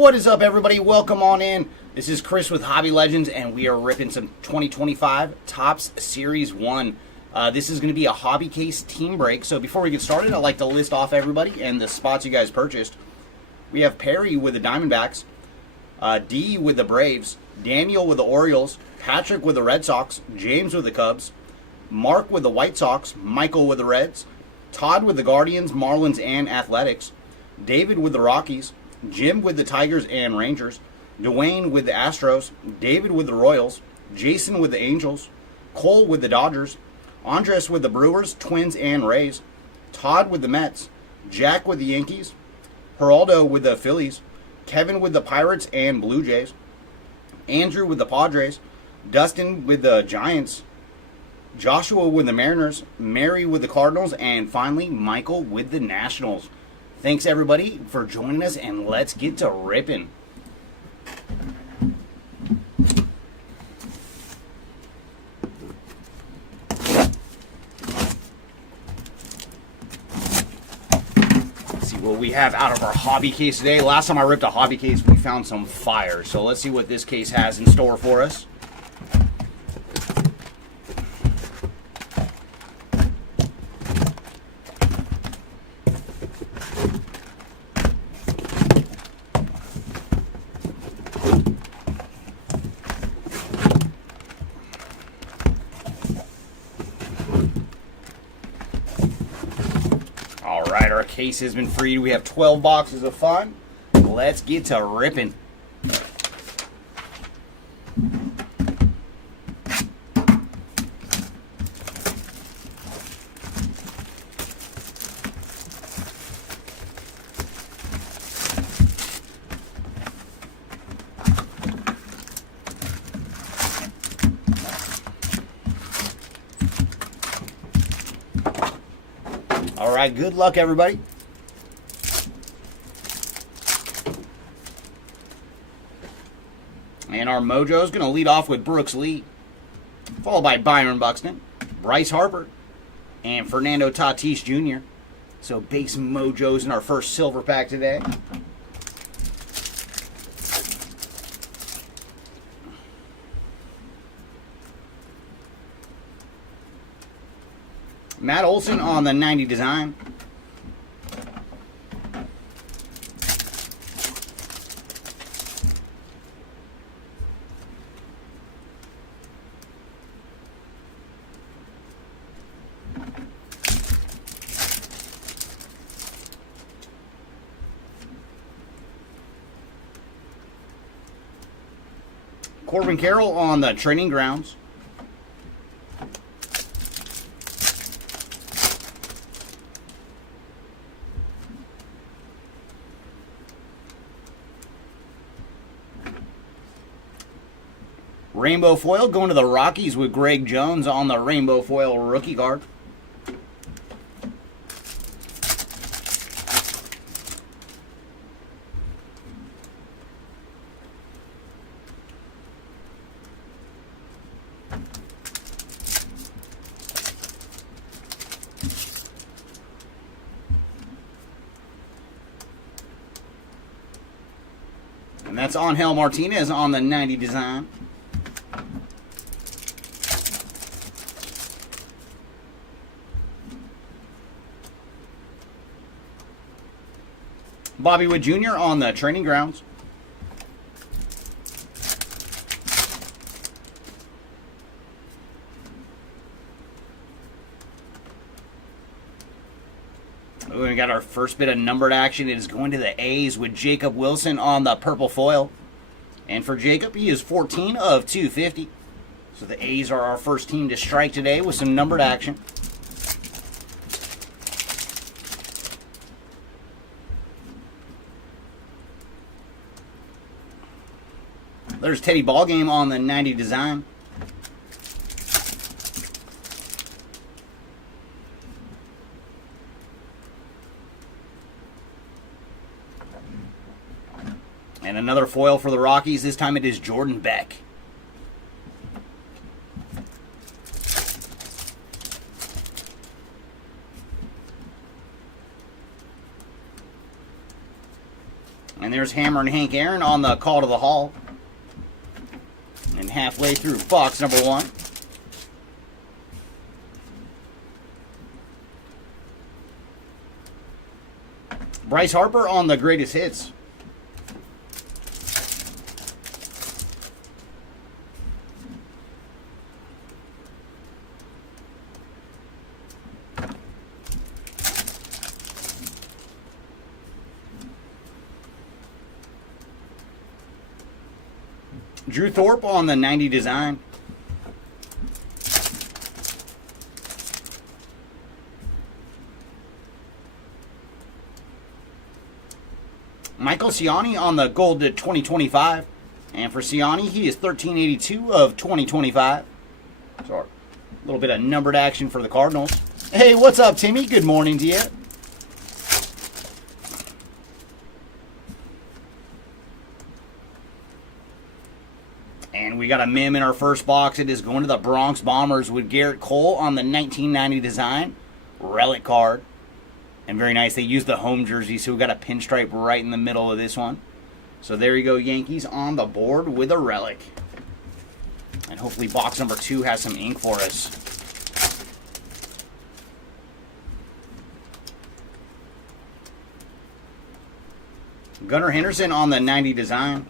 What is up, everybody? Welcome on in. This is Chris with Hobby Legends, and we are ripping some 2025 Topps Series 1. This is going to be a hobby case team break. So before we get started, I'd like to list off everybody and the spots you guys purchased. We have Perry with the Diamondbacks, D with the Braves, Daniel with the Orioles, Patrick with the Red Sox, James with the Cubs, Mark with the White Sox, Michael with the Reds, Todd with the Guardians, Marlins, and Athletics, David with the Rockies, Jim with the Tigers and Rangers, Dwayne with the Astros, David with the Royals, Jason with the Angels, Cole with the Dodgers, Andres with the Brewers, Twins, and Rays, Todd with the Mets, Jack with the Yankees, Geraldo with the Phillies, Kevin with the Pirates and Blue Jays, Andrew with the Padres, Dustin with the Giants, Joshua with the Mariners, Mary with the Cardinals, and finally Michael with the Nationals. Thanks, everybody, for joining us, and let's get to ripping. Let's see what we have out of our hobby case today. Last time I ripped a hobby case, we found some fire. So let's see what this case has in store for us. Alright, our case has been freed. We have 12 boxes of fun. Let's get to ripping. All right, good luck, everybody. And our mojo is going to lead off with Brooks Lee, followed by Byron Buxton, Bryce Harper, and Fernando Tatis Jr. So base mojos in our first silver pack today. Matt Olson on the 90 design. Corbin Carroll on the training grounds. Rainbow foil going to the Rockies with Greg Jones on the rainbow foil rookie card. And that's Angel Martinez on the 90 design. Bobby Witt Jr. on the training grounds. We got our first bit of numbered action. It is going to the A's with Jacob Wilson on the purple foil. And for Jacob, he is 14 of 250. So the A's are our first team to strike today with some numbered action. There's Teddy Ballgame on the 90 design. And another foil for the Rockies. This time it is Jordan Beck. And there's Hammer and Hank Aaron on the call to the hall. And halfway through box number 1. Bryce Harper on the greatest hits. Drew Thorpe on the 90 design. Michael Ciani on the gold to 2025. And for Ciani, he is 1382 of 2025. So a little bit of numbered action for the Cardinals. Hey, what's up, Timmy? Good morning to you. And we got a mem in our first box. It is going to the Bronx Bombers with Garrett Cole on the 1990 design. Relic card. And very nice. They used the home jersey, so we got a pinstripe right in the middle of this one. So there you go, Yankees on the board with a relic. And hopefully box number 2 has some ink for us. Gunnar Henderson on the 90 design.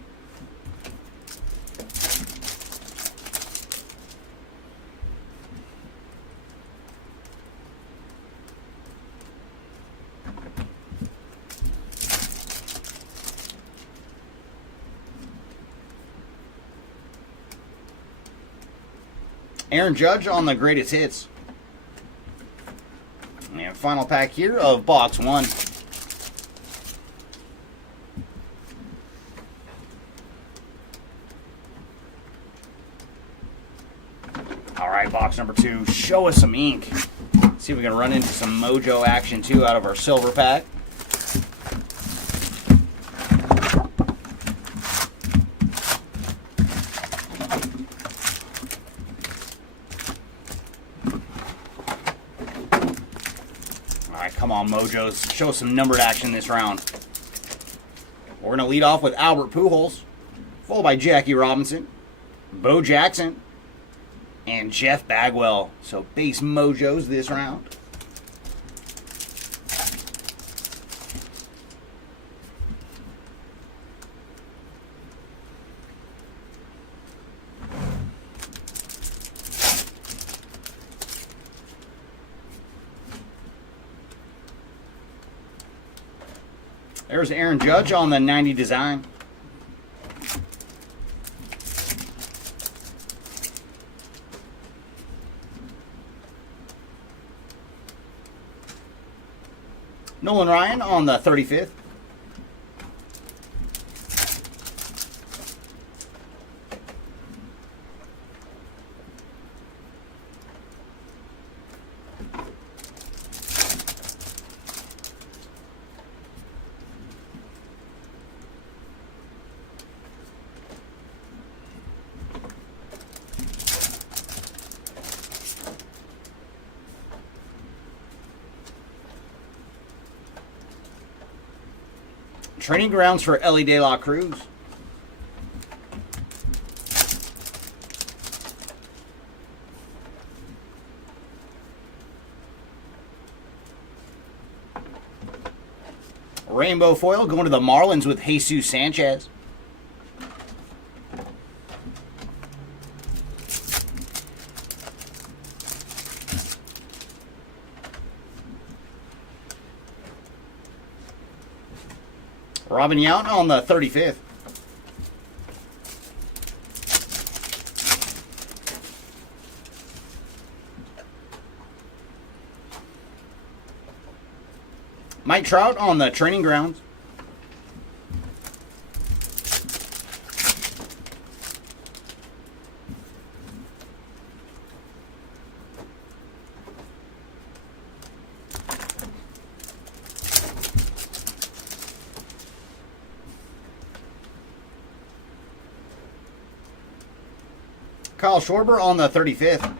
Aaron Judge on the greatest hits. And final pack here of box 1. Alright, box number 2. Show us some ink. See if we can run into some mojo action too out of our silver pack. Come on, Mojos. Show some numbered action this round. We're going to lead off with Albert Pujols, followed by Jackie Robinson, Bo Jackson, and Jeff Bagwell. So base Mojos this round. There's Aaron Judge on the 90 design. Nolan Ryan on the 35th. Training grounds for Ellie De La Cruz. Rainbow foil going to the Marlins with Jesus Sanchez. Robin Yount on the 35th. Mike Trout on the training grounds. Kyle Schwarber on the 35th.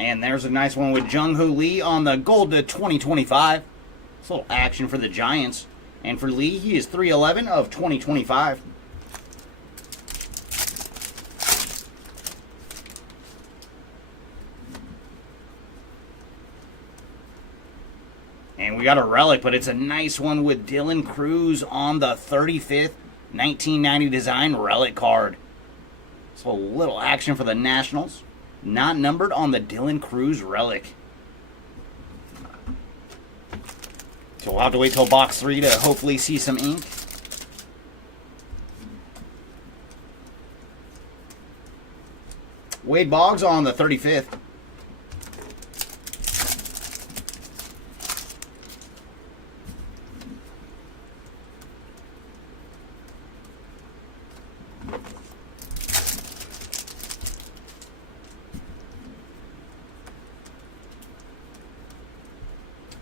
And there's a nice one with Jung Hoo Lee on the gold to 2025. It's a little action for the Giants. And for Lee, he is 311 of 2025. And we got a relic, but it's a nice one with Dylan Cruz on the 35th 1990 design relic card. So a little action for the Nationals. Not numbered on the Dylan Cruz relic. So we'll have to wait till box 3 to hopefully see some ink. Wade Boggs on the 35th.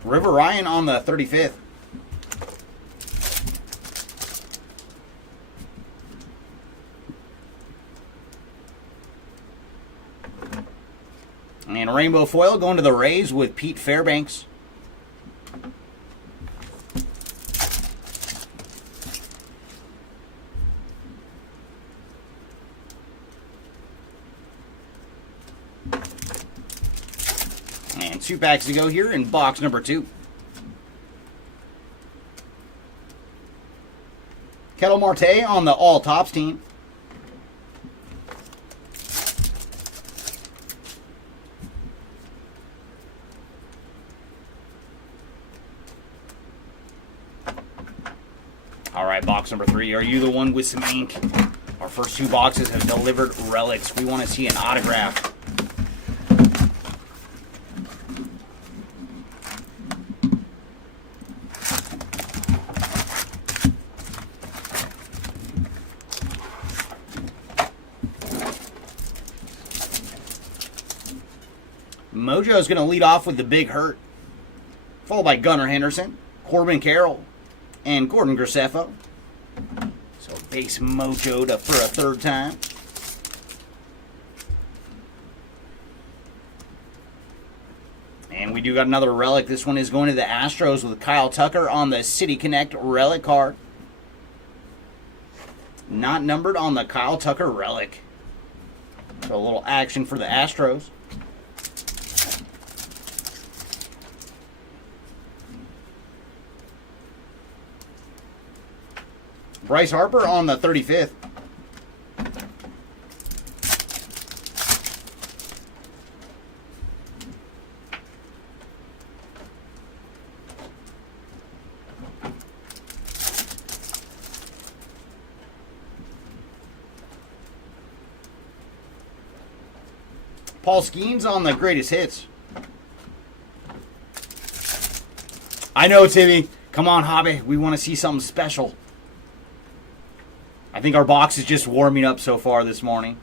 River Ryan on the 35th. And rainbow foil going to the Rays with Pete Fairbanks. And 2 packs to go here in box number 2. Kettle Marte on the All Tops team. All right, box number 3. Are you the one with some ink? Our first 2 boxes have delivered relics. We want to see an autograph. Mojo is going to lead off with the Big Hurt, followed by Gunnar Henderson, Corbin Carroll, and Gordon Graceffo. So base Mojo for a 3rd time. And we do got another relic. This one is going to the Astros with Kyle Tucker on the City Connect relic card. Not numbered on the Kyle Tucker relic. So a little action for the Astros. Bryce Harper on the 35th. Paul Skeens on the greatest hits. I know, Timmy. Come on, Hobby. We want to see something special. I think our box is just warming up so far this morning.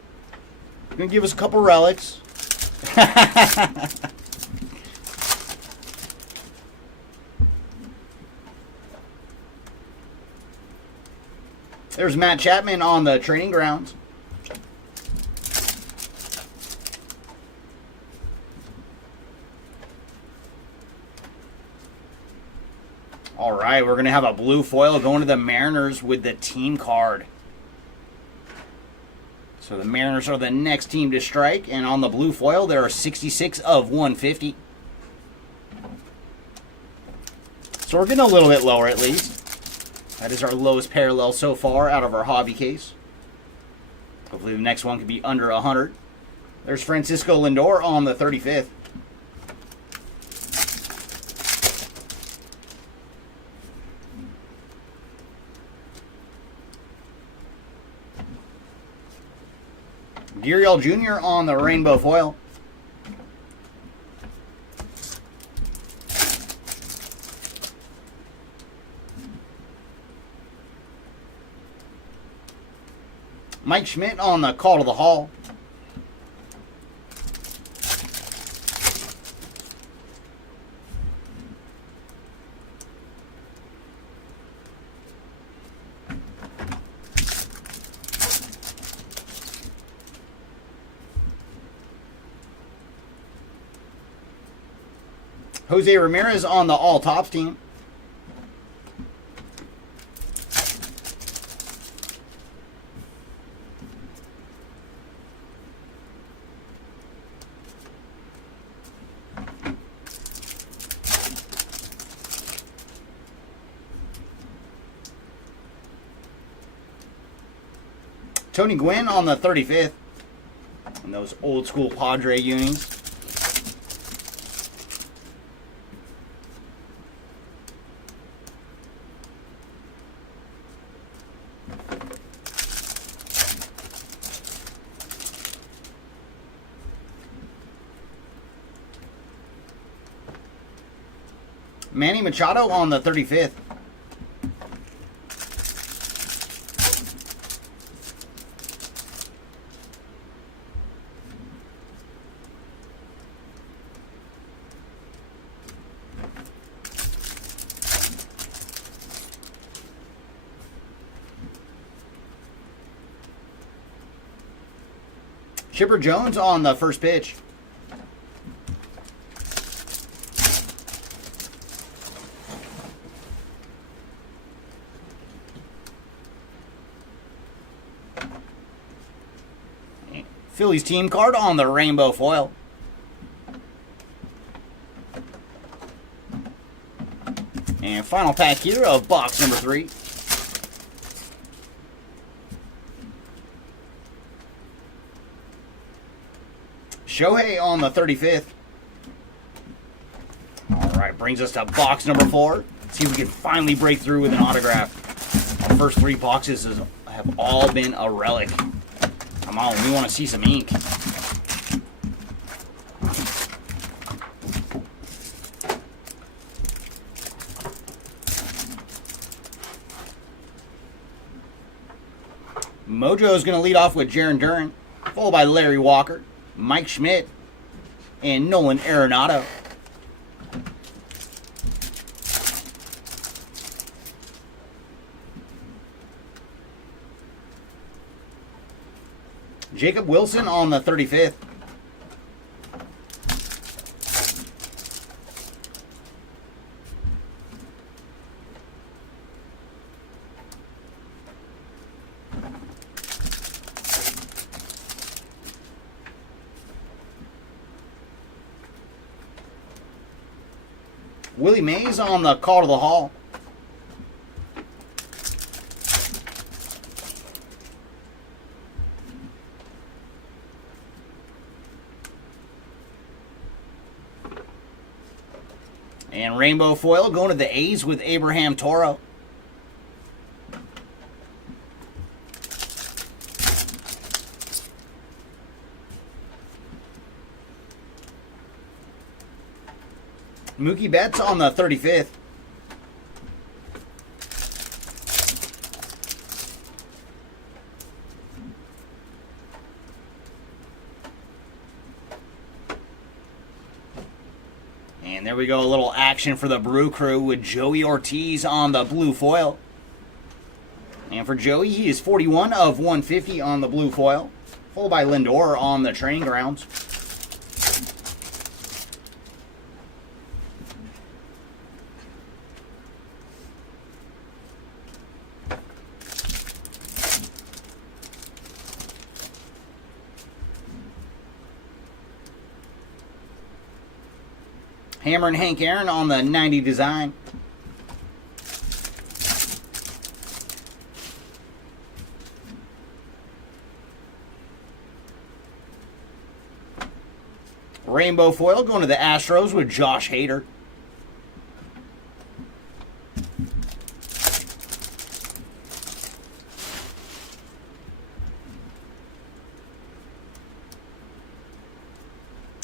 Gonna give us a couple relics. There's Matt Chapman on the training grounds. All right, we're going to have a blue foil going to the Mariners with the team card. So the Mariners are the next team to strike, and on the blue foil, there are 66 of 150. So we're getting a little bit lower at least. That is our lowest parallel so far out of our hobby case. Hopefully the next one can be under 100. There's Francisco Lindor on the 35th. Gurriel Jr. on the rainbow foil. Mike Schmidt on the call to the hall. Jose Ramirez on the All Tops team. Tony Gwynn on the 35th. And those old school Padre unis. Manny Machado on the 35th. Chipper Jones on the first pitch. Phillies team card on the rainbow foil. And final pack here of box number 3. Shohei on the 35th. All right, brings us to box number 4. See if we can finally break through with an autograph. Our first 3 boxes have all been a relic. Come on, we want to see some ink. Mojo is going to lead off with Jarren Duran, followed by Larry Walker, Mike Schmidt, and Nolan Arenado. Jacob Wilson on the 35th. Willie Mays on the Call to the Hall. And rainbow foil going to the A's with Abraham Toro. Mookie Betts on the 35th. And there we go, a little action for the Brew Crew with Joey Ortiz on the blue foil. And for Joey, he is 41 of 150 on the blue foil, followed by Lindor on the training grounds. Hammer and Hank Aaron on the 90 design. Rainbow foil going to the Astros with Josh Hader.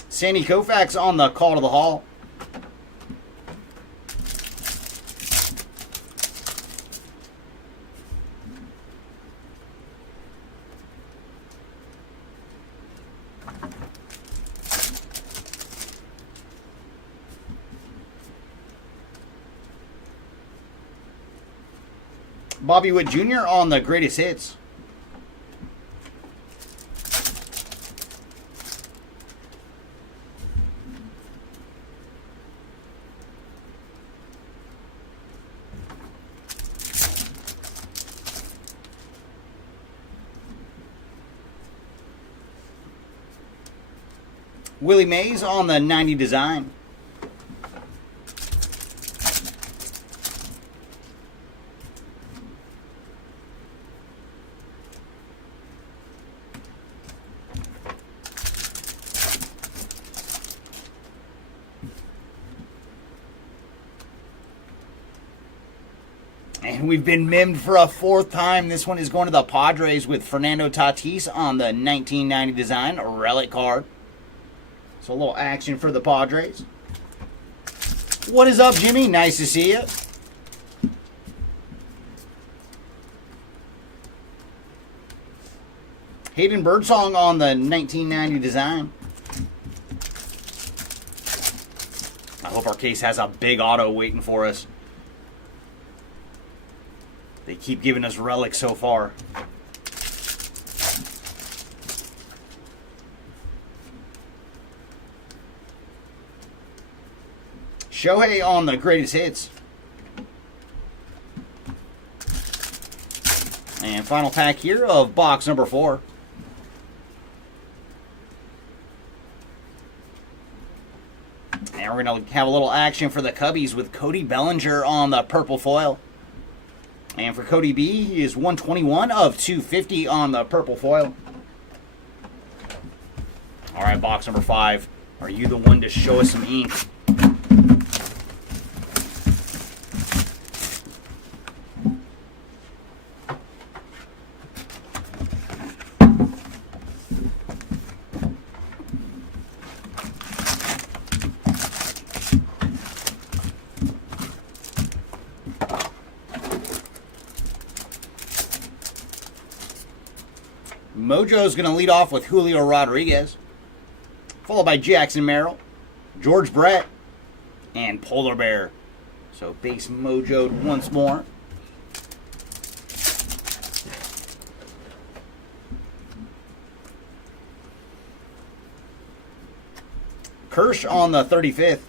Sandy Koufax on the Call to the Hall. Bobby Witt Jr. on the greatest hits. Willie Mays on the 90 design. And we've been mimmed for a 4th time. This one is going to the Padres with Fernando Tatis on the 1990 design, a relic card. So a little action for the Padres. What is up, Jimmy? Nice to see you. Hayden Birdsong on the 1990 design. I hope our case has a big auto waiting for us. They keep giving us relics so far. Shohei on the greatest hits. And final pack here of box number 4. And we're going to have a little action for the Cubbies with Cody Bellinger on the purple foil. And for Cody B, he is 121 of 250 on the purple foil. All right, box number 5. Are you the one to show us some ink? Mojo's going to lead off with Julio Rodriguez, followed by Jackson Merrill, George Brett, and Polar Bear. So base mojoed once more. Kirsch on the 35th.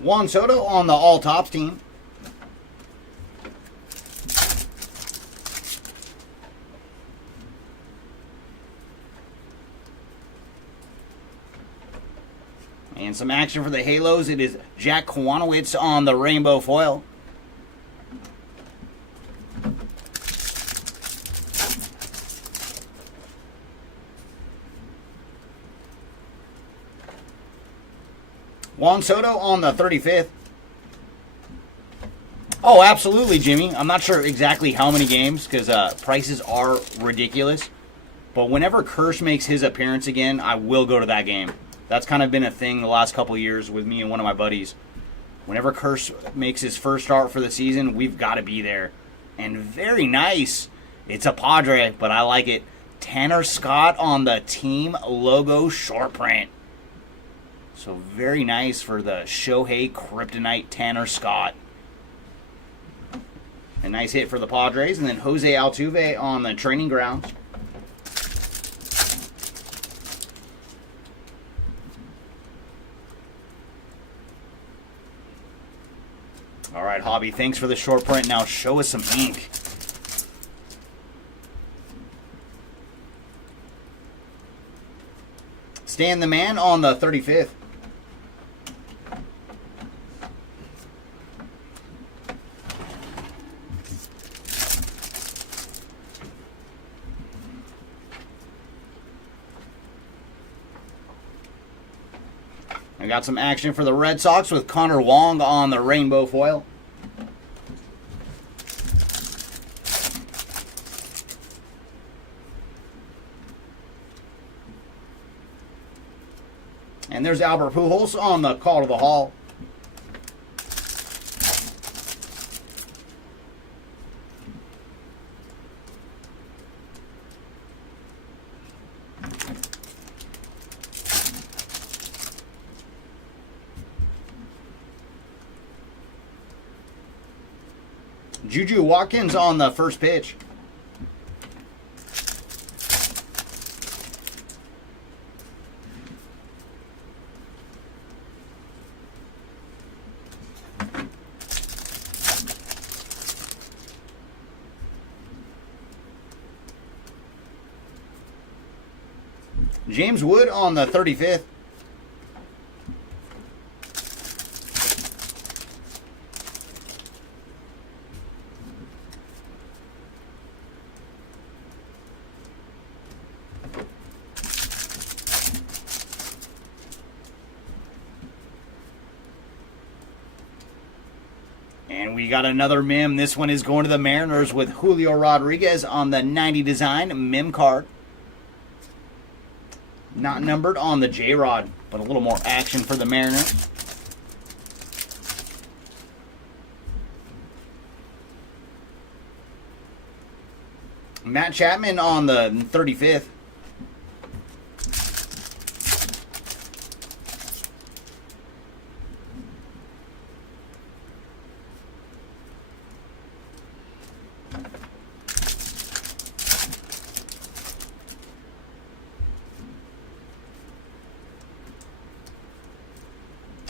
Juan Soto on the all tops team. And some action for the Halos. It is Jack Kwanowitz on the rainbow foil. Juan Soto on the 35th. Oh, absolutely, Jimmy. I'm not sure exactly how many games because prices are ridiculous. But whenever Kirsch makes his appearance again, I will go to that game. That's kind of been a thing the last couple of years with me and one of my buddies. Whenever Kirsch makes his first start for the season, we've got to be there. And very nice. It's a Padre, but I like it. Tanner Scott on the team logo short print. So very nice for the Shohei Kryptonite Tanner Scott. A nice hit for the Padres. And then Jose Altuve on the training grounds. All right, Hobby, thanks for the short print. Now show us some ink. Stan the Man on the 35th. I got some action for the Red Sox with Connor Wong on the rainbow foil. And there's Albert Pujols on the call to the hall. Juju Watkins on the first pitch. James Wood on the 35th. And we got another Mim. This one is going to the Mariners with Julio Rodriguez on the 90 design Mim card. Not numbered on the J-Rod, but a little more action for the Mariners. Matt Chapman on the 35th.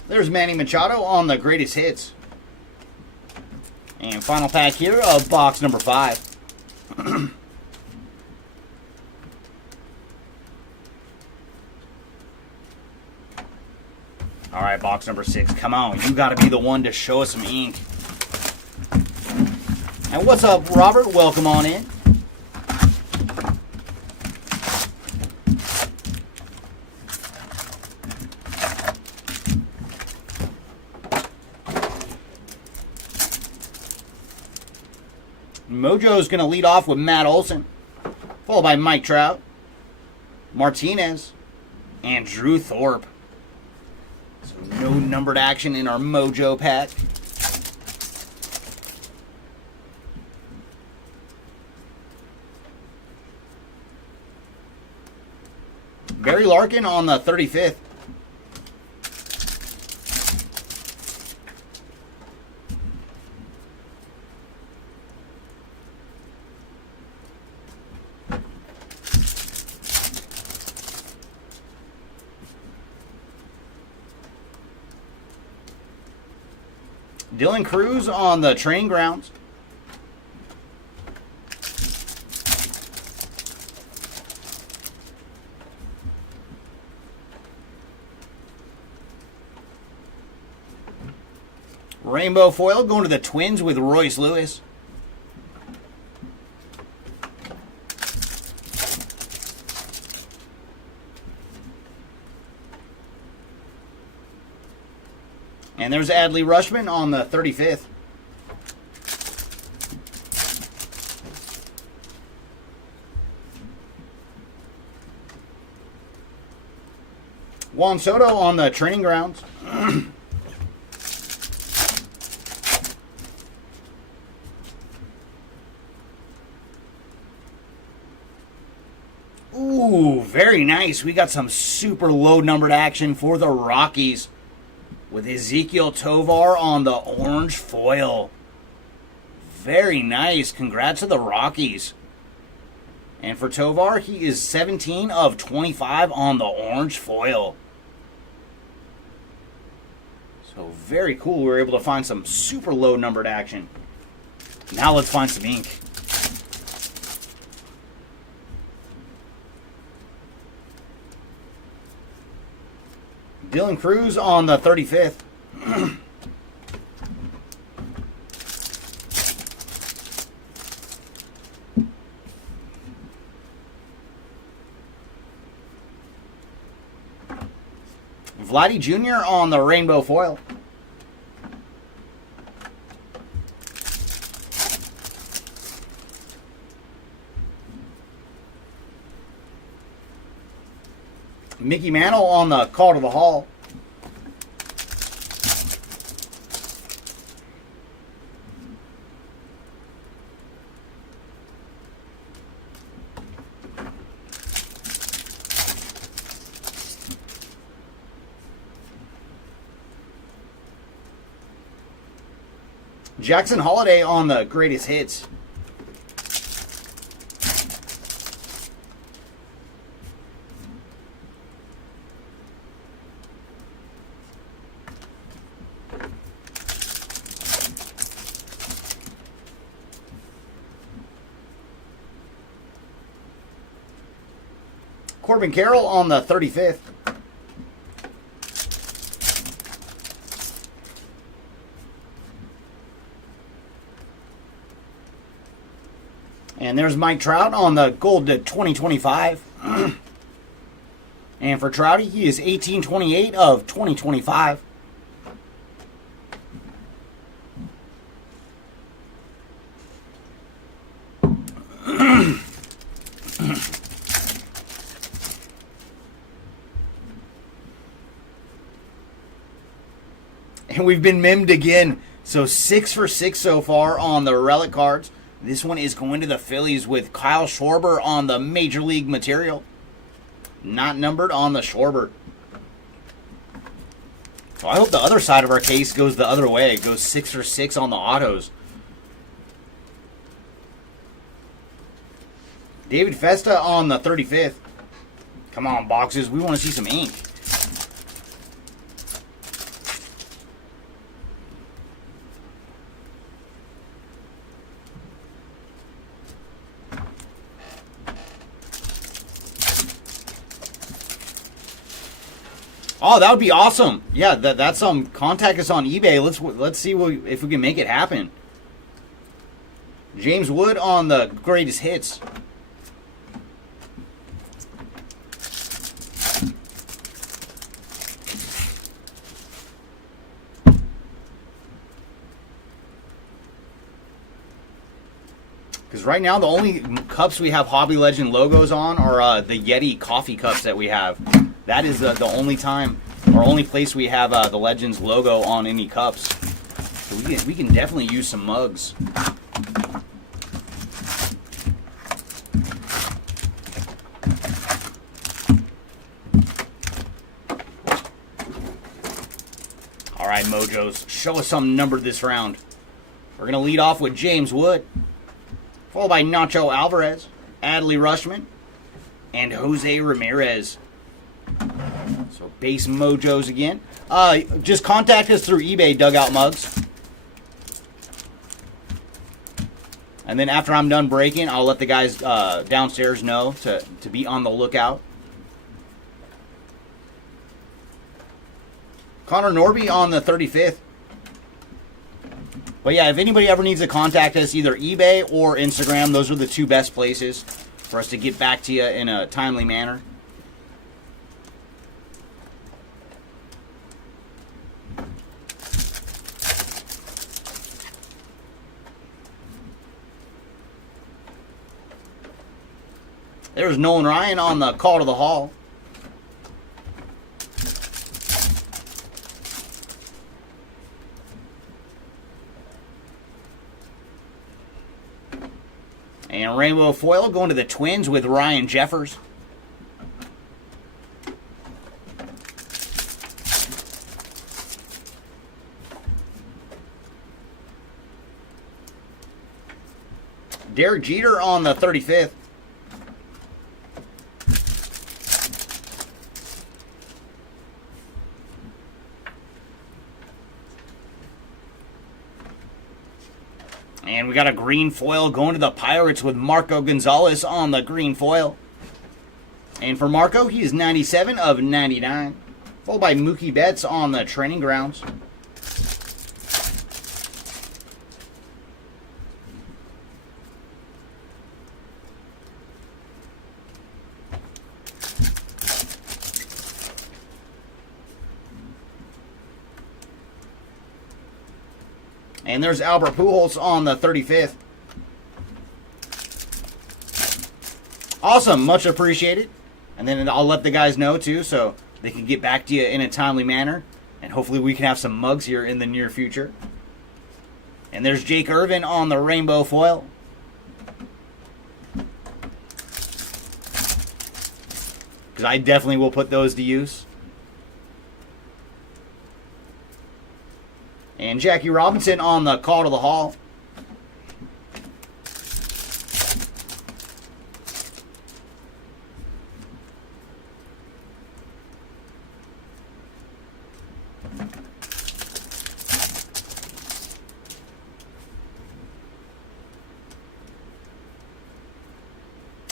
There's Manny Machado on the greatest hits. And final pack here of box number 5. All right, box number 6. Come on, you got to be the one to show us some ink. And what's up, Robert? Welcome on in. Mojo's going to lead off with Matt Olson, followed by Mike Trout, Martinez, and Drew Thorpe. So no numbered action in our Mojo pack. Barry Larkin on the 35th. Dylan Cruz on the training grounds. Rainbow foil going to the Twins with Royce Lewis. And there's Adley Rutschman on the 35th. Juan Soto on the training grounds. Ooh, very nice. We got some super low numbered action for the Rockies with Ezekiel Tovar on the orange foil. Very nice. Congrats to the Rockies. And for Tovar, he is 17 of 25 on the orange foil. So very cool. We were able to find some super low numbered action. Now let's find some ink. Dylan Cruz on the 35th. Vladdy Jr. on the rainbow foil. Mickey Mantle on the call to the hall. Jackson Holiday on the greatest hits. Corbin Carroll on the 35th. And there's Mike Trout on the gold to 2025. And for Trouty, he is 1828 of 2025. And we've been mimmed again. So 6 for 6 so far on the relic cards. This one is going to the Phillies with Kyle Schwarber on the Major League material. Not numbered on the Schwarber. So I hope the other side of our case goes the other way. It goes 6 for 6 on the autos. David Festa on the 35th. Come on, boxes. We want to see some ink. Oh, that would be awesome. Yeah, that's contact us on eBay. Let's see if we can make it happen. James Wood on the greatest hits. Because right now the only cups we have Hobby Legend logos on are the Yeti coffee cups that we have. That is the only time, or only place we have the Legends logo on any cups. So we can definitely use some mugs. All right, Mojos, show us some number this round. We're going to lead off with James Wood, followed by Nacho Alvarez, Adley Rutschman, and Jose Ramirez. So base Mojos again. Just contact us through eBay, Dugout Mugs. And then after I'm done breaking, I'll let the guys downstairs know to be on the lookout. Connor Norby on the 35th. But yeah, if anybody ever needs to contact us, either eBay or Instagram, those are the two best places for us to get back to you in a timely manner. There's Nolan Ryan on the call to the hall. And Rainbow Foil going to the Twins with Ryan Jeffers. Derek Jeter on the 35th. And we got a green foil going to the Pirates with Marco Gonzalez on the green foil. And for Marco, he is 97 of 99. Followed by Mookie Betts on the training grounds. And there's Albert Pujols on the 35th. Awesome. Much appreciated. And then I'll let the guys know, too, so they can get back to you in a timely manner. And hopefully we can have some mugs here in the near future. And there's Jake Irvin on the rainbow foil. Because I definitely will put those to use. And Jackie Robinson on the call to the hall.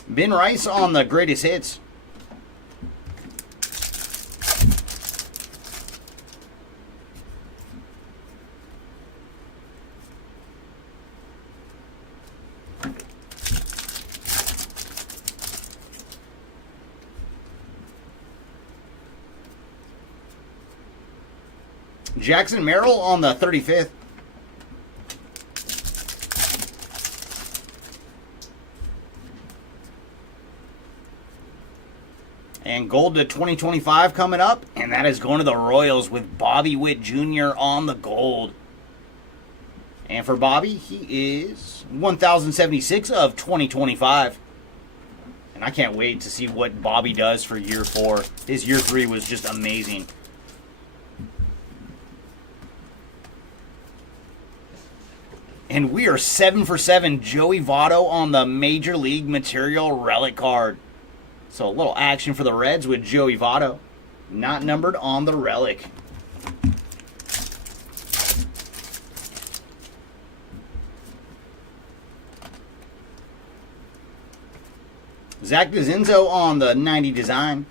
Ben Rice on the greatest hits. Jackson Merrill on the 35th. And gold to 2025 coming up, and that is going to the Royals with Bobby Witt Jr. on the gold. And for Bobby, he is 1,076 of 2025. And I can't wait to see what Bobby does for year 4. His year 3 was just amazing. And we are 7 for 7. Joey Votto on the Major League Material Relic card. So a little action for the Reds with Joey Votto. Not numbered on the relic. Zach DeZinzo on the 90 design.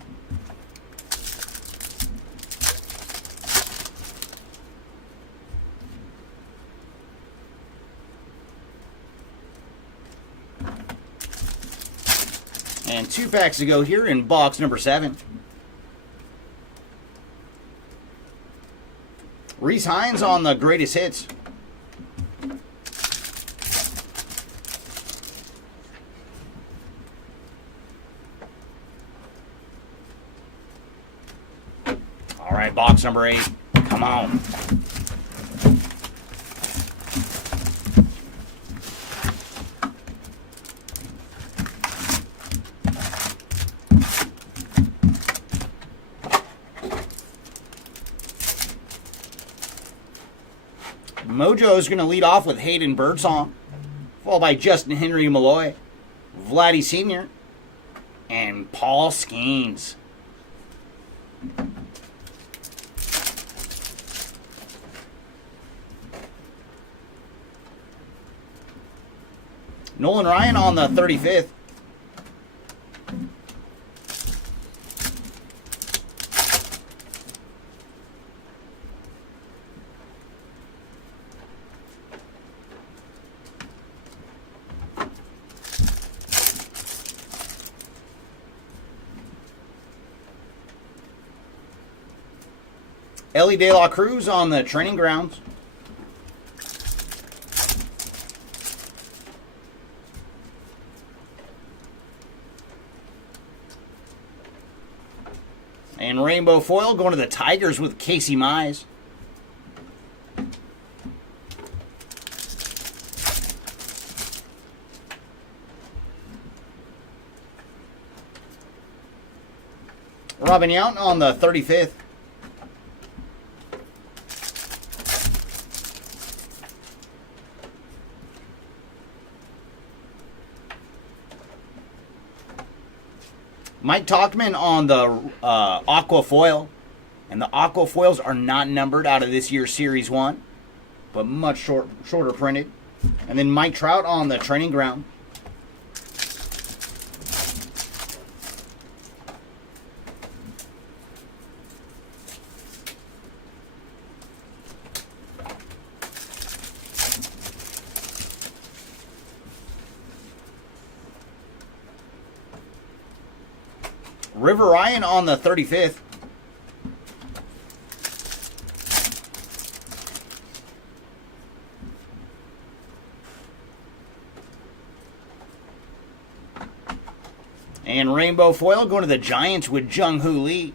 And 2 packs to go here in box number 7. Reese Hines on the greatest hits. All right, box number 8. Come on. Mojo is going to lead off with Hayden Birdsong, followed by Justin Henry Malloy, Vladdy Sr., and Paul Skeens. Nolan Ryan on the 35th. Ellie De La Cruz on the training grounds. And rainbow foil going to the Tigers with Casey Mize. Robin Yount on the 35th. Mike Tauchman on the aqua foil. And the aqua foils are not numbered out of this year's Series 1, but much shorter printed. And then Mike Trout on the training ground. River Ryan on the 35th. And rainbow foil going to the Giants with Jung-Hoo Lee.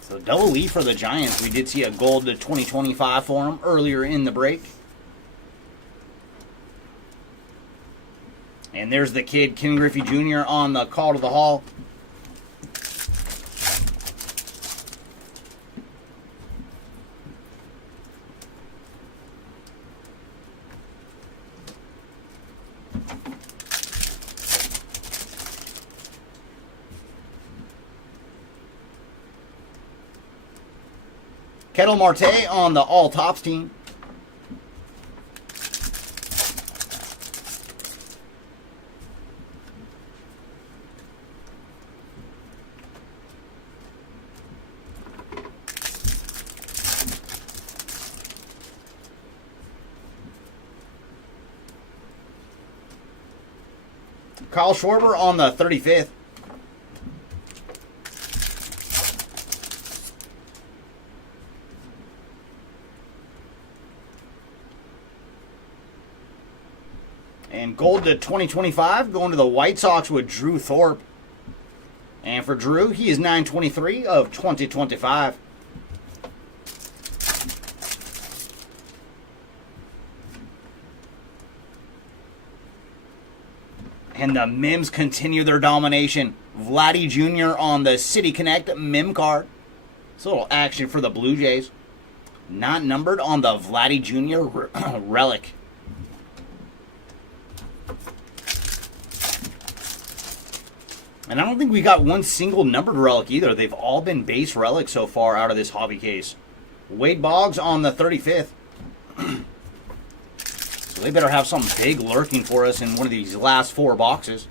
So double Lee for the Giants. We did see a gold to 2025 for him earlier in the break. And there's the kid, Ken Griffey Jr. on the call to the hall. Kettle Marte on the All Tops team. Kyle Schwarber on the 35th. And gold to 2025, going to the White Sox with Drew Thorpe. And for Drew, he is 923 of 2025. And the Mims continue their domination. Vladdy Jr. on the City Connect Mim card. It's a little action for the Blue Jays. Not numbered on the Vladdy Jr. relic. And I don't think we got one single numbered relic either. They've all been base relics so far out of this hobby case. Wade Boggs on the 35th. So they better have something big lurking for us in one of these last 4 boxes.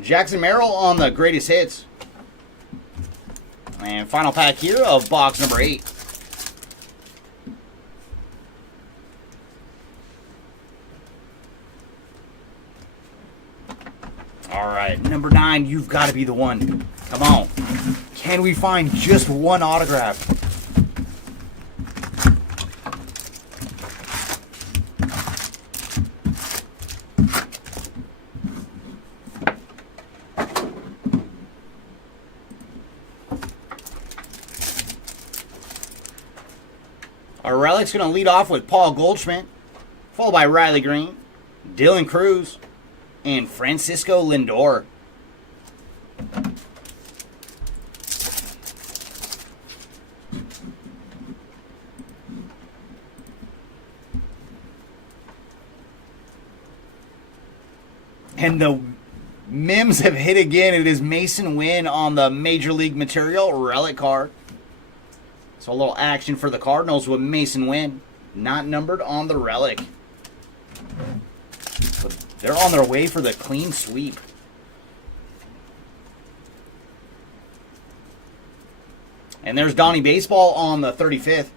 Jackson Merrill on the greatest hits. And final pack here of box number 8. All right, number 9, you've got to be the one. Come on. Can we find just one autograph? Our relic's going to lead off with Paul Goldschmidt, followed by Riley Green, Dylan Cruz, and Francisco Lindor. And the Mims have hit again. It is Mason Wynn on the Major League Material relic card. So a little action for the Cardinals with Mason Wynn. Not numbered on the relic. But they're on their way for the clean sweep. And there's Donnie Baseball on the 35th.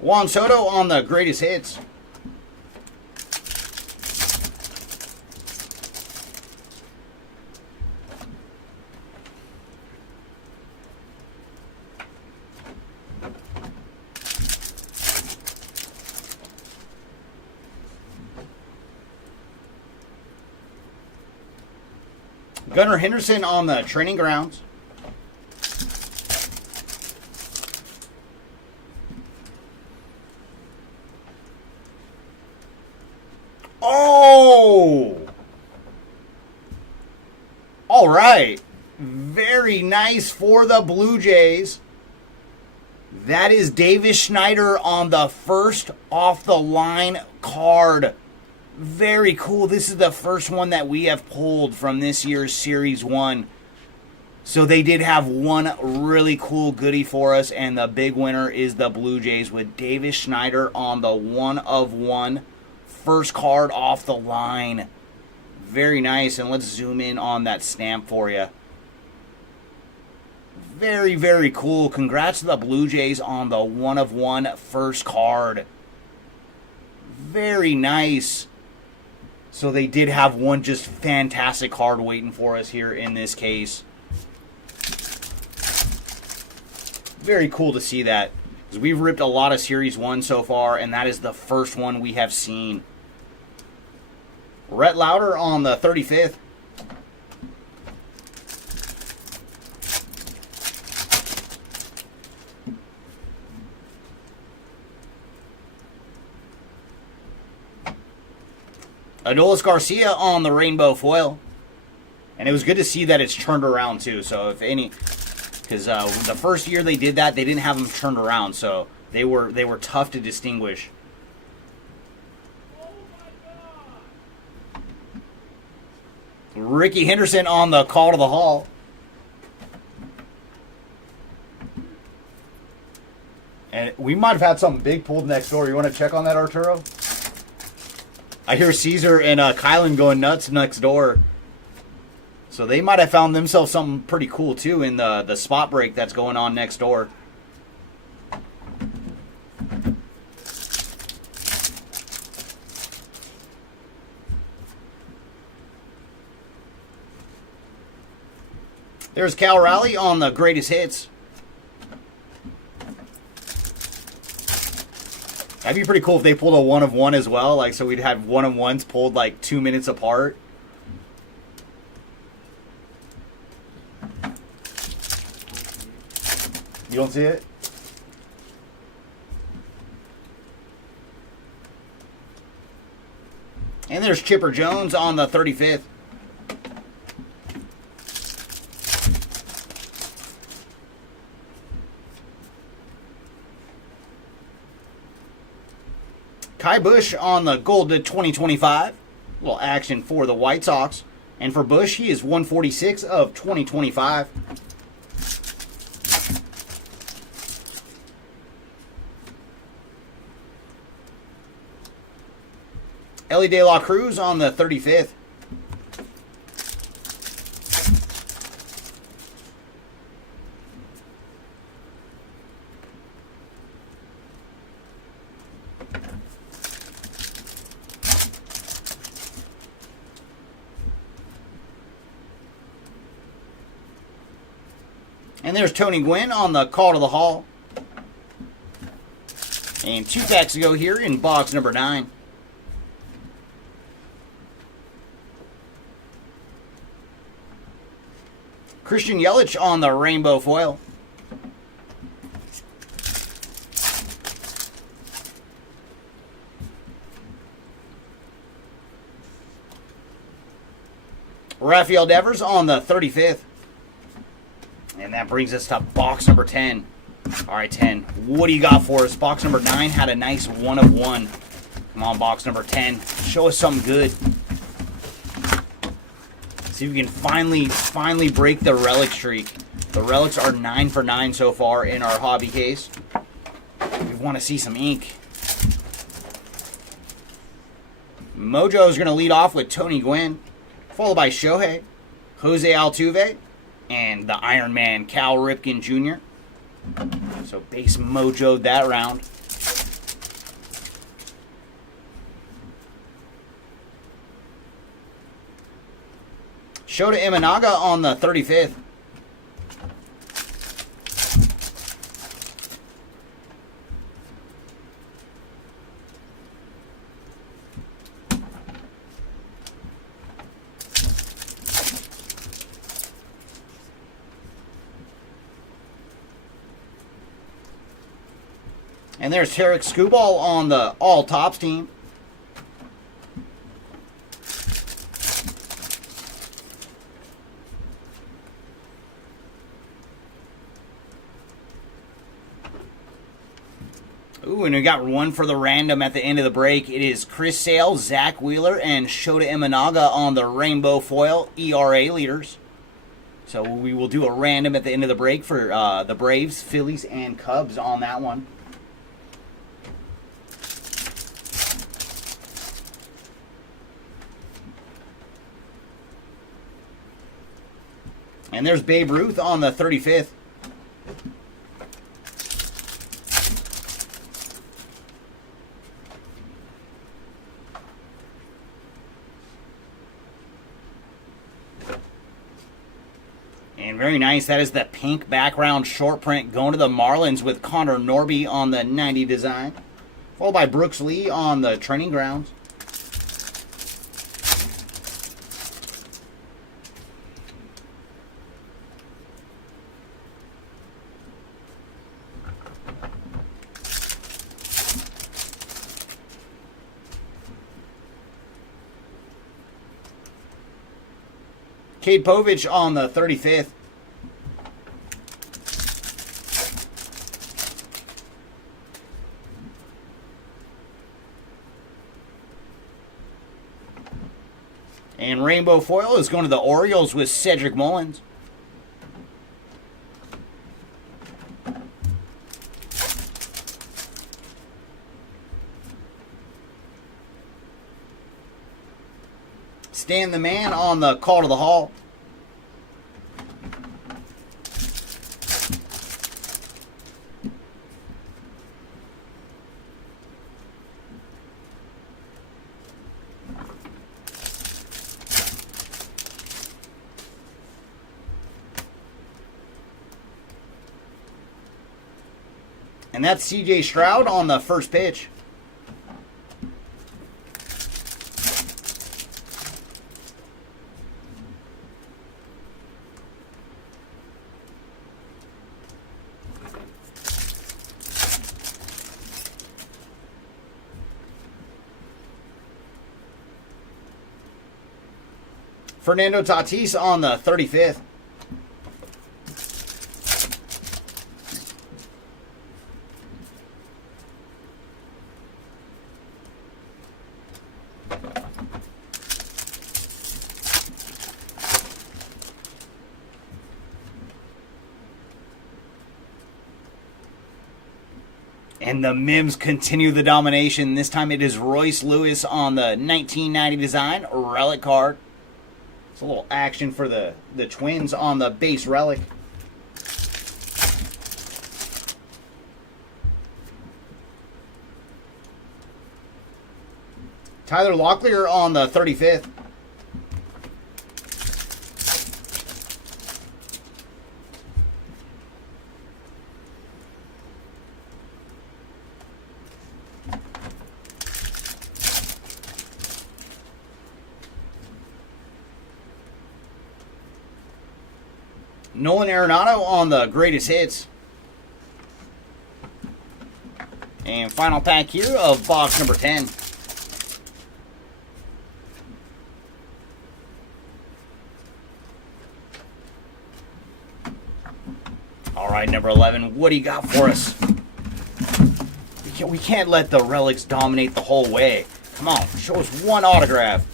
Juan Soto on the greatest hits. Gunnar Henderson on the training grounds. Oh! All right. Very nice for the Blue Jays. That is Davis Schneider on the first off-the-line card. Very cool. This is the first one that we have pulled from this year's Series 1. So they did have one really cool goodie for us, and the big winner is the Blue Jays with Davis Schneider on the 1/1. First card off the line. Very nice. And let's zoom in on that stamp for you. Very, very cool. Congrats to the Blue Jays on the 1/1 first card. Very nice. So they did have one just fantastic card waiting for us here in this case. Very cool to see that. Because we've ripped a lot of Series 1 so far, and that is the first one we have seen. Rhett Lauder on the 35th. Adolis Garcia on the rainbow foil. And it was good to see that it's turned around too. So if any, because the first year they did that, they didn't have them turned around. So they were tough to distinguish. Ricky Henderson on the call to the hall. And we might have had something big pulled next door. You want to check on that, Arturo? I hear Caesar and Kylan going nuts next door. So they might have found themselves something pretty cool, too, in the spot break that's going on next door. There's Cal Raleigh on the greatest hits. That'd be pretty cool if they pulled a 1 of 1 as well. Like, so we'd have 1 of 1s pulled like 2 minutes apart. You don't see it? And there's Chipper Jones on the 35th. Kai Bush on the gold to 2025. A little action for the White Sox. And for Bush, he is 146 of 2025. Ellie De La Cruz on the 35th. And there's Tony Gwynn on the call to the hall. And 2 packs to go here in box number 9. Christian Yelich on the rainbow foil. Rafael Devers on the 35th. And that brings us to box number 10. All right, 10. What do you got for us? Box number 9 had a nice 1 of 1. Come on, box number 10. Show us something good. See if we can finally break the relic streak. The relics are 9 for 9 so far in our hobby case. We want to see some ink. Mojo is going to lead off with Tony Gwynn, followed by Shohei, Jose Altuve, and the Iron Man, Cal Ripken Jr. So base mojoed that round. Shota Imanaga on the 35th. And there's Tarek Skubal on the All Tops team. Ooh, and we got one for the random at the end of the break. It is Chris Sale, Zach Wheeler, and Shota Imanaga on the rainbow foil ERA leaders. So we will do a random at the end of the break for the Braves, Phillies, and Cubs on that one. And there's Babe Ruth on the 35th. And very nice. That is the pink background short print going to the Marlins with Connor Norby on the 90 design. Followed by Brooks Lee on the training grounds. Cade Povich on the 35th. And rainbow foil is going to the Orioles with Cedric Mullins. Stan the Man on the Call to the Hall. And that's C.J. Stroud on the first pitch. Fernando Tatis on the 35th. And the Mims continue the domination. This time it is Royce Lewis on the 1990 design relic card. It's a little action for the Twins on the base relic. Tyler Locklear on the 35th. Nolan Arenado on the greatest hits. And final pack here of box number 10. All right, number 11, what do you got for us? We can't let the relics dominate the whole way. Come on, show us one autograph.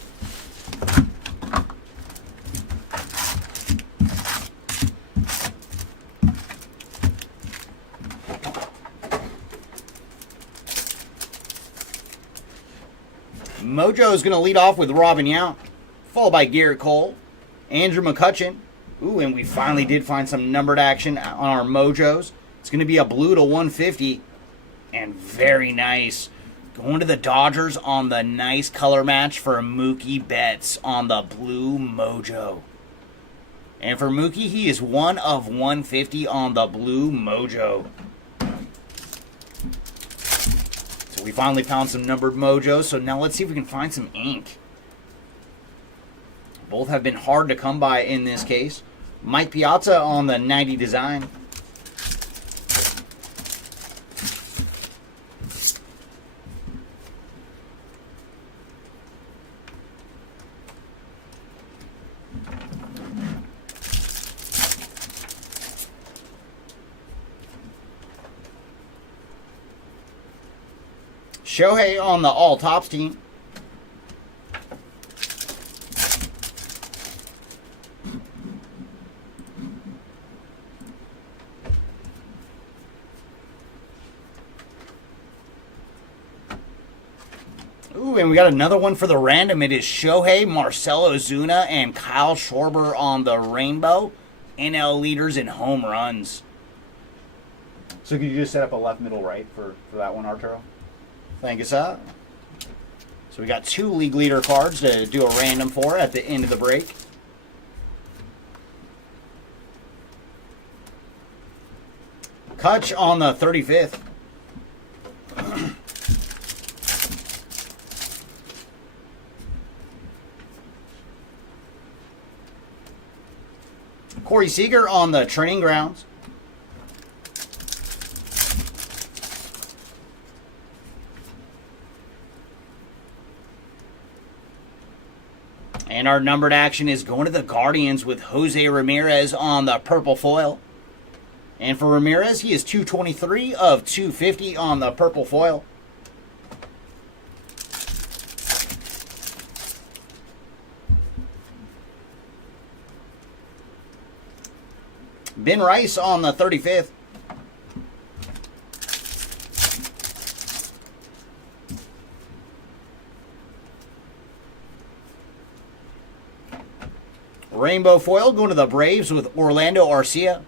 Mojo is going to lead off with Robin Yount, followed by Garrett Cole, Andrew McCutchen. Ooh, and we finally did find some numbered action on our Mojos. It's going to be a blue to 150, and very nice. Going to the Dodgers on the nice color match for Mookie Betts on the blue Mojo. And for Mookie, he is 1 of 150 on the blue Mojo. We finally found some numbered Mojos, so now let's see if we can find some ink. Both have been hard to come by in this case. Mike Piazza on the 90 design. Shohei on the all tops team. Ooh, and we got another one for the random. It is Shohei, Marcell Ozuna, and Kyle Schwarber on the rainbow. NL leaders in home runs. So could you just set up a left, middle, right for that one, Arturo? Thank you, sir. So we got 2 league leader cards to do a random for at the end of the break. Kutch on the 35th. Corey Seager on the training grounds. And our numbered action is going to the Guardians with Jose Ramirez on the purple foil. And for Ramirez, he is 223 of 250 on the purple foil. Ben Rice on the 35th. Rainbow foil going to the Braves with Orlando Arcia.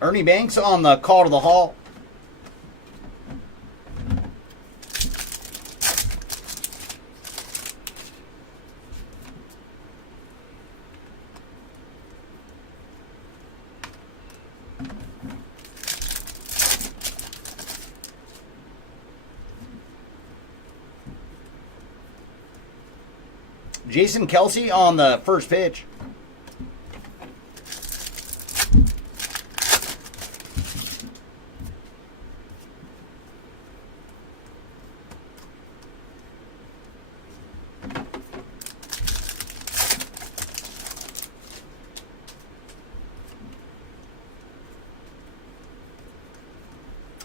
Ernie Banks on the Call to the Hall. Jason Kelsey on the first pitch.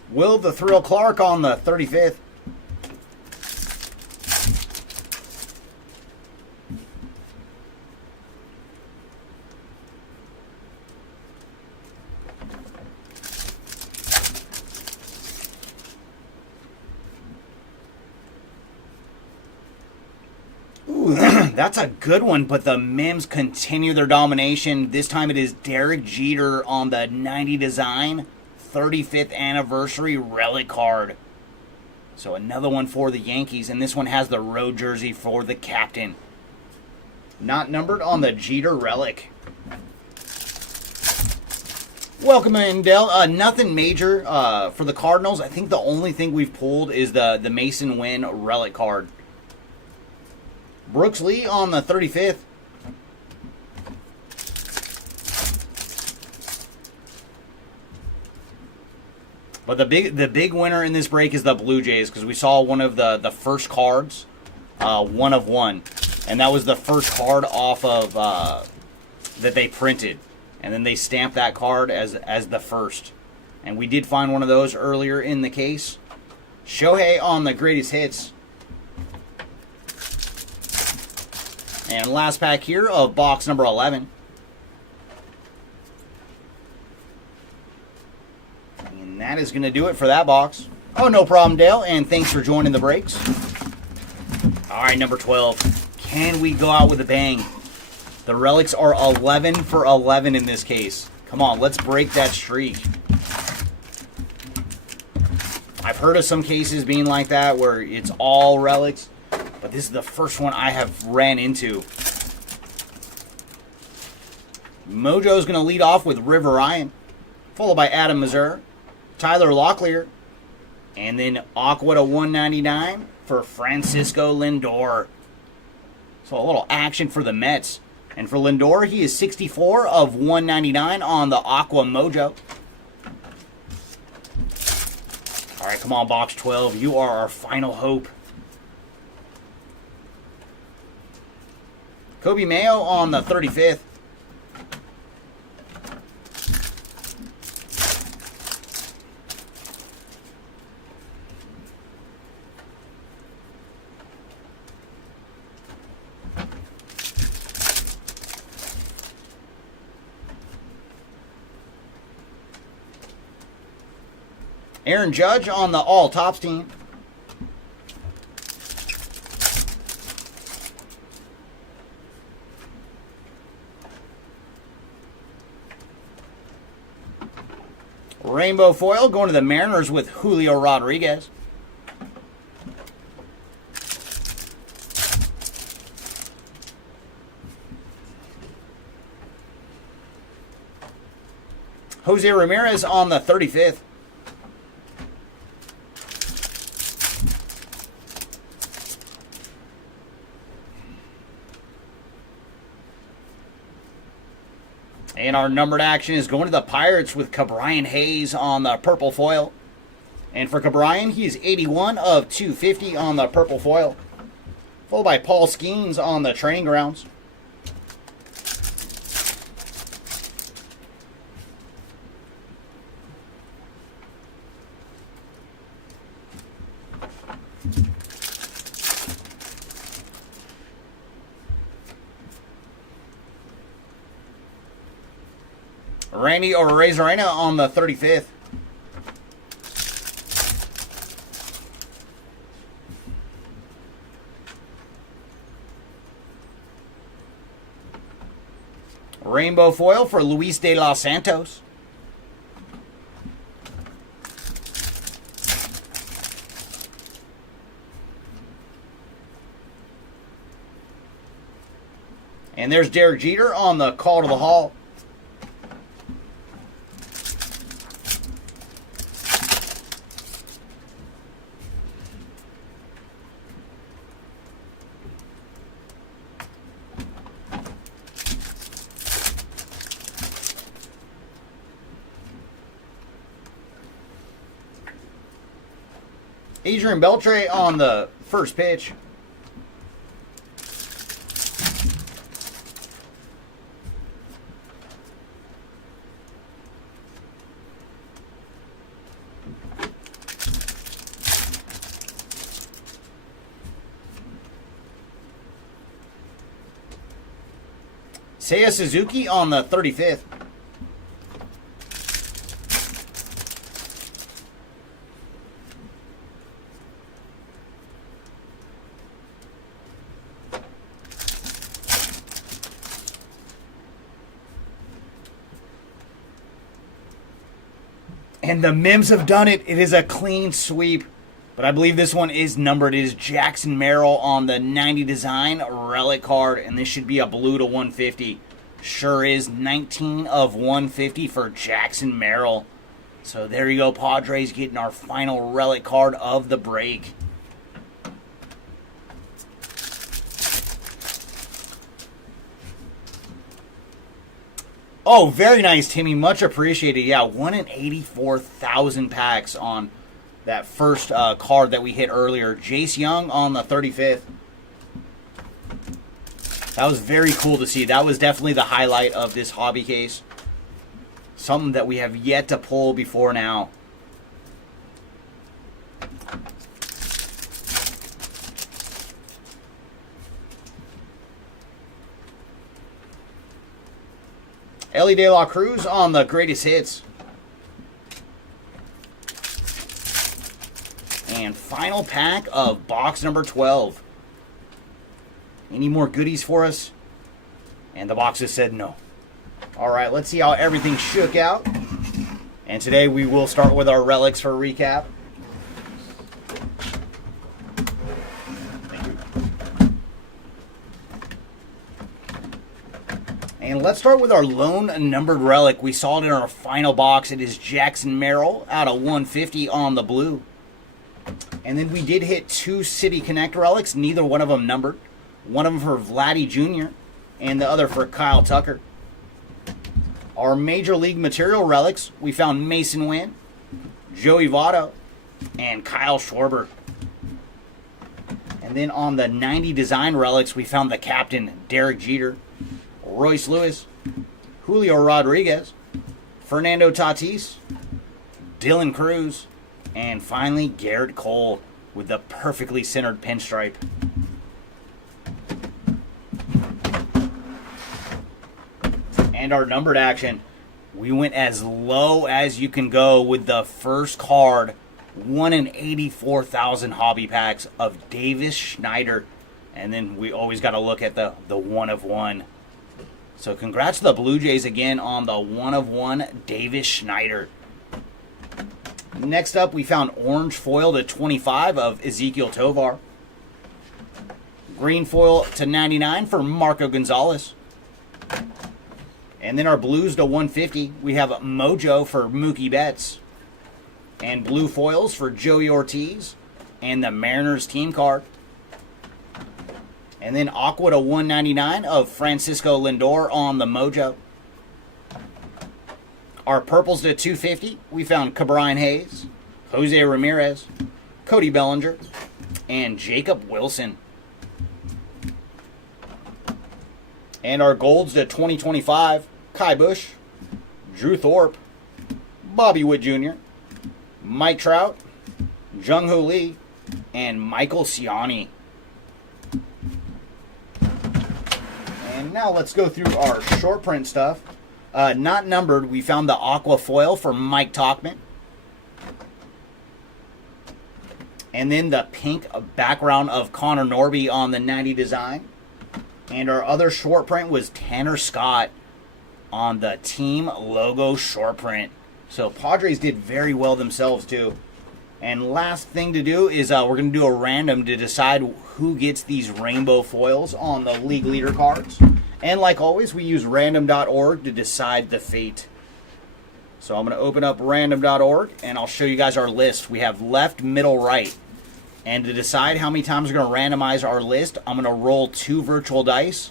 Will the Thrill Clark on the 35th. Ooh, that's a good one, but the Mims continue their domination. This time it is Derek Jeter on the 90 design, 35th anniversary relic card. So another one for the Yankees, and this one has the road jersey for the captain. Not numbered on the Jeter relic. Welcome in, Dell. Nothing major for the Cardinals. I think the only thing we've pulled is the Mason Wynn relic card. Brooks Lee on the 35th. But the big winner in this break is the Blue Jays, because we saw one of the first cards, 1 of 1, and that was the first card off of that they printed, and then they stamped that card as the first, and we did find one of those earlier in the case. Shohei on the greatest hits. And last pack here of box number 11. And that is going to do it for that box. Oh, no problem, Dale. And thanks for joining the breaks. All right, number 12. Can we go out with a bang? The relics are 11 for 11 in this case. Come on, let's break that streak. I've heard of some cases being like that where it's all relics, but this is the first one I have ran into. Mojo's going to lead off with River Ryan, followed by Adam Mazur, Tyler Locklear, and then Aqua to 199 for Francisco Lindor. So a little action for the Mets. And for Lindor, he is 64 of 199 on the Aqua Mojo. All right, come on, box 12. You are our final hope. Kobe Mayo on the 35th. Aaron Judge on the All Tops team. Rainbow foil going to the Mariners with Julio Rodriguez. Jose Ramirez on the 35th. And our numbered action is going to the Pirates with Cabrian Hayes on the purple foil. And for Cabrian, he is 81 of 250 on the purple foil. Followed by Paul Skeens on the training grounds. Randy Arozarena on the 35th. Rainbow foil for Luis de los Santos. And there's Derek Jeter on the call to the hall. Adrian Beltre on the first pitch. Seiya Suzuki on the 35th. And the Mims have done it. It is a clean sweep. But I believe this one is numbered. It is Jackson Merrill on the 90 design relic card. And this should be a blue to 150. Sure is 19 of 150 for Jackson Merrill. So there you go, Padres getting our final relic card of the break. Oh, very nice, Timmy. Much appreciated. Yeah, 1 in 84,000 packs on that first card that we hit earlier. Jace Young on the 35th. That was very cool to see. That was definitely the highlight of this hobby case. Something that we have yet to pull before now. Ellie De La Cruz on the greatest hits. And final pack of box number 12. Any more goodies for us? And the boxes said no. Alright, let's see how everything shook out. And today we will start with our relics for a recap. And let's start with our lone numbered relic. We saw it in our final box. It is Jackson Merrill out of 150 on the blue. And then we did hit 2 City Connect relics, neither one of them numbered. One of them for Vladdy Jr. and the other for Kyle Tucker. Our Major League Material relics, we found Mason Wynn, Joey Votto, and Kyle Schwarber. And then on the 90 design relics, we found the captain, Derek Jeter, Royce Lewis, Julio Rodriguez, Fernando Tatis, Dylan Cruz, and finally Garrett Cole with the perfectly centered pinstripe. And our numbered action, we went as low as you can go with the first card, 1 in 84,000 hobby packs of Davis Schneider. And then we always got to look at the 1 of 1. So congrats to the Blue Jays again on the 1 of 1 Davis Schneider. Next up, we found orange foil to 25 of Ezekiel Tovar. Green foil to 99 for Marco Gonzalez. And then our blues to 150, we have Mojo for Mookie Betts. And blue foils for Joey Ortiz and the Mariners team card. And then aqua to 199 of Francisco Lindor on the Mojo. Our purples to 250, we found Ke'Bryan Hayes, Jose Ramirez, Cody Bellinger, and Jacob Wilson. And our golds to 2025, Kai Bush, Drew Thorpe, Bobby Witt Jr., Mike Trout, Jung-Hoo Lee, and Michael Ciani. And now let's go through our short print stuff. Not numbered, we found the aqua foil for Mike Talkman. And then the pink background of Connor Norby on the 90 design. And our other short print was Tanner Scott on the team logo short print. So Padres did very well themselves too. And last thing to do is we're going to do a random to decide who gets these rainbow foils on the league leader cards. And like always, we use random.org to decide the fate. So I'm going to open up random.org and I'll show you guys our list. We have left, middle, right. And to decide how many times we're going to randomize our list, I'm going to roll 2 virtual dice.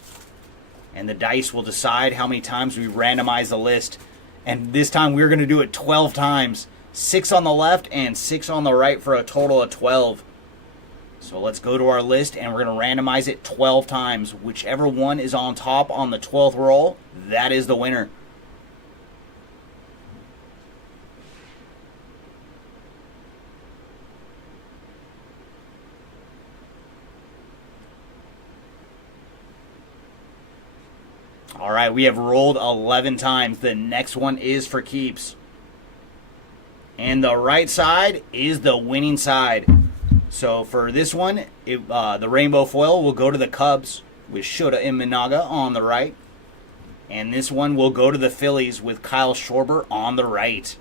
And the dice will decide how many times we randomize the list. And this time we're going to do it 12 times. 6 on the left and 6 on the right for a total of 12. So let's go to our list and we're going to randomize it 12 times. Whichever one is on top on the 12th roll, that is the winner. All right, we have rolled 11 times. The next one is for keeps. And the right side is the winning side. So for this one, the rainbow foil will go to the Cubs with Shota Imanaga on the right. And this one will go to the Phillies with Kyle Schwarber on the right.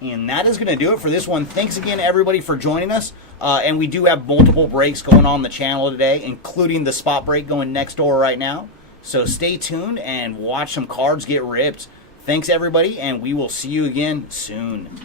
And that is going to do it for this one. Thanks again, everybody, for joining us. And we do have multiple breaks going on the channel today, including the spot break going next door right now. So stay tuned and watch some cards get ripped. Thanks, everybody, and we will see you again soon.